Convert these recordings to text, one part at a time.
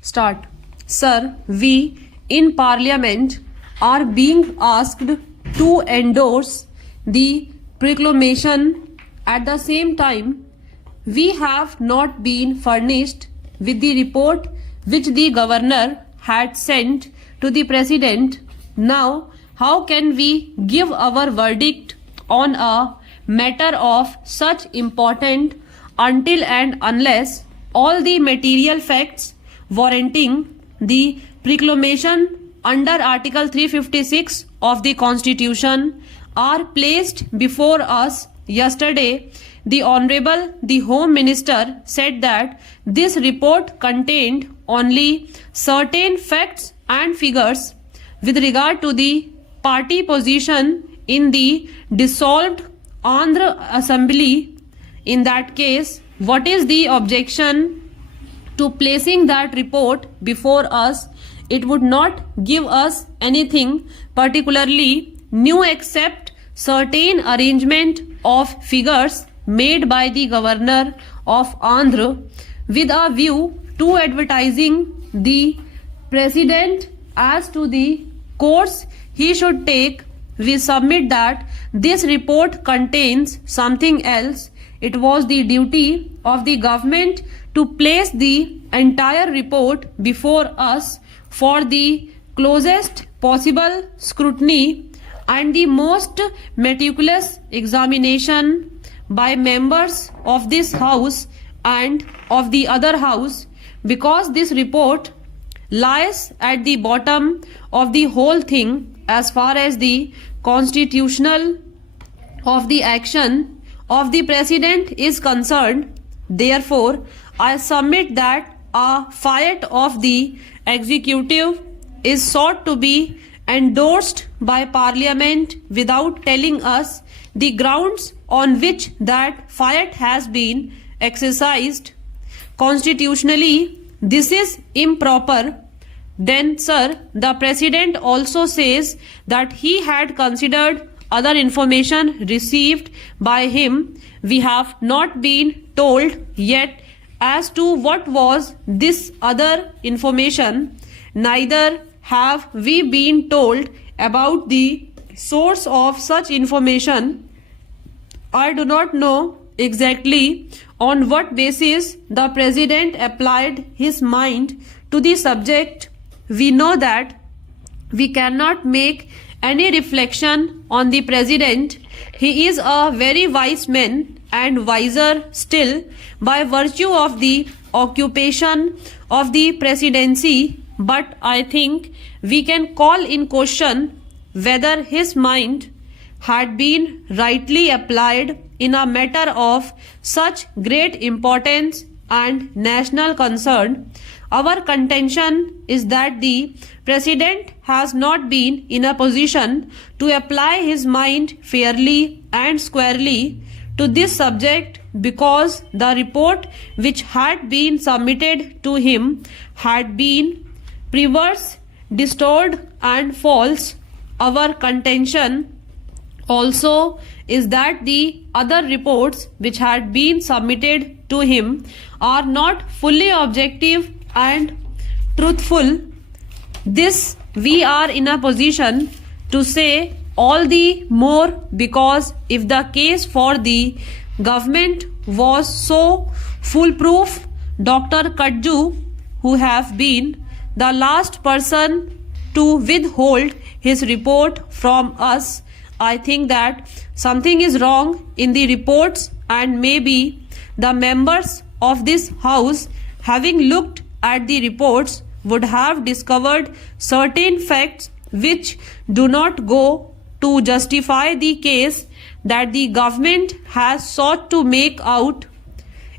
Start. Sir, we in Parliament are being asked to endorse the proclamation. At the same time, we have not been furnished with the report which the Governor had sent to the President. Now, how can we give our verdict on a matter of such importance until and unless all the material facts warranting the proclamation under Article 356 of the Constitution are placed before us? Yesterday, the Honorable the Home Minister said that this report contained only certain facts and figures with regard to the party position in the dissolved Andhra Assembly. In that case, what is the objection to placing that report before us? It would not give us anything particularly new except certain arrangement of figures made by the Governor of Andhra with a view to advertising the President as to the course he should take. We submit that this report contains something else. It was the duty of the government to place the entire report before us for the closest possible scrutiny and the most meticulous examination by members of this House and of the other House, because this report lies at the bottom of the whole thing as far as the constitutional of the action of the President is concerned. Therefore, I submit that a fiat of the executive is sought to be endorsed by Parliament without telling us the grounds on which that fiat has been exercised. Constitutionally, this is improper. Then, sir, the President also says that he had considered other information received by him. We have not been told yet as to what was this other information. Neither have we been told about the source of such information. I do not know exactly on what basis the President applied his mind to the subject. We know that we cannot make any reflection on the President. He is a very wise man and wiser still by virtue of the occupation of the presidency. But I think we can call in question whether his mind had been rightly applied in a matter of such great importance and national concern. Our contention is that the President has not been in a position to apply his mind fairly and squarely to this subject, because the report which had been submitted to him had been perverse, distorted and false. Our contention also is that the other reports which had been submitted to him are not fully objective and truthful. This we are in a position to say all the more because if the case for the government was so foolproof, Dr. Kadju, who have been the last person to withhold his report from us, I think that something is wrong in the reports, and maybe the members of this House, having looked at the reports, would have discovered certain facts which do not go to justify the case that the government has sought to make out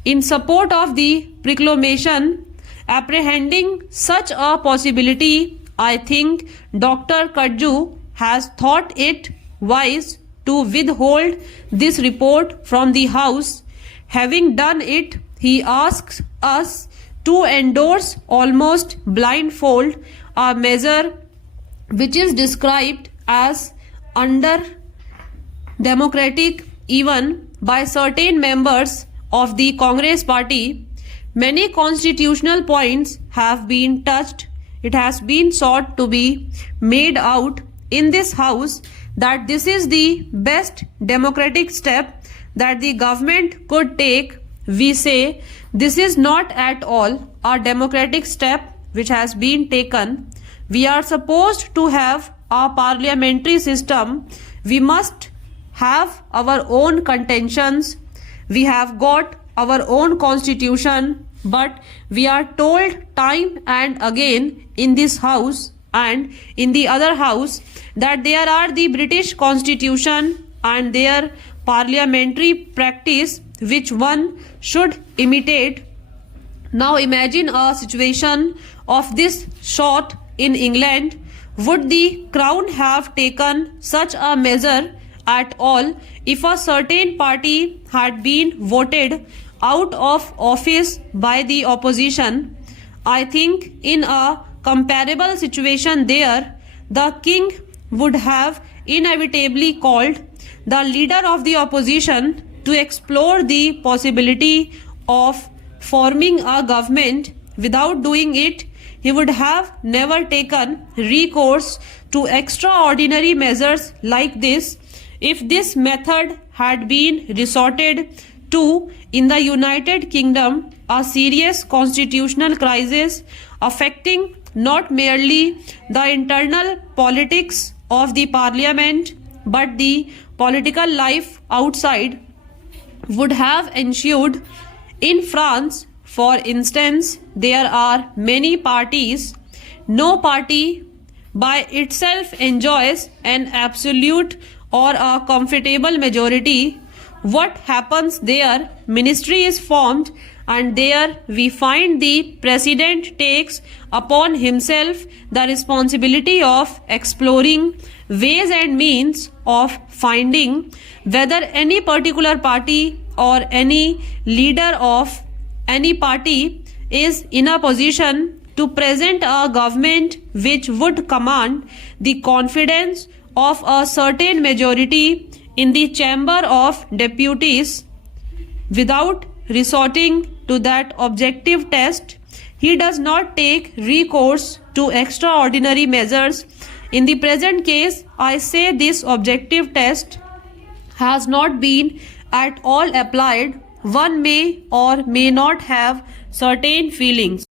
in support of the proclamation. Apprehending such a possibility, I think Dr. Kadju has thought it wise to withhold this report from the House. Having done it, he asks us to endorse almost blindfold a measure which is described as undemocratic even by certain members of the Congress party. Many constitutional points have been touched. It has been sought to be made out in this House that this is the best democratic step that the government could take. We say this is not at all a democratic step which has been taken. We are supposed to have a parliamentary system. We must have our own contentions. We have got our own constitution, but we are told time and again in this House and in the other House that there are the British Constitution and their parliamentary practice which one should imitate. Now imagine a situation of this sort in England. Would the Crown have taken such a measure at all if a certain party had been voted out of office by the opposition? I think in a comparable situation there, the king would have inevitably called the leader of the opposition to explore the possibility of forming a government. Without doing it, he would have never taken recourse to extraordinary measures like this. If this method had been resorted to in the United Kingdom, a serious constitutional crisis affecting not merely the internal politics of the parliament but the political life outside would have ensued. In France, for instance, there are many parties. No party by itself enjoys an absolute or a comfortable majority. What happens there? Ministry is formed, and there we find the president takes upon himself the responsibility of exploring ways and means of finding whether any particular party or any leader of any party is in a position to present a government which would command the confidence of a certain majority in the Chamber of Deputies. Without resorting to that objective test, he does not take recourse to extraordinary measures. In the present case, I say this objective test has not been at all applied. One may or may not have certain feelings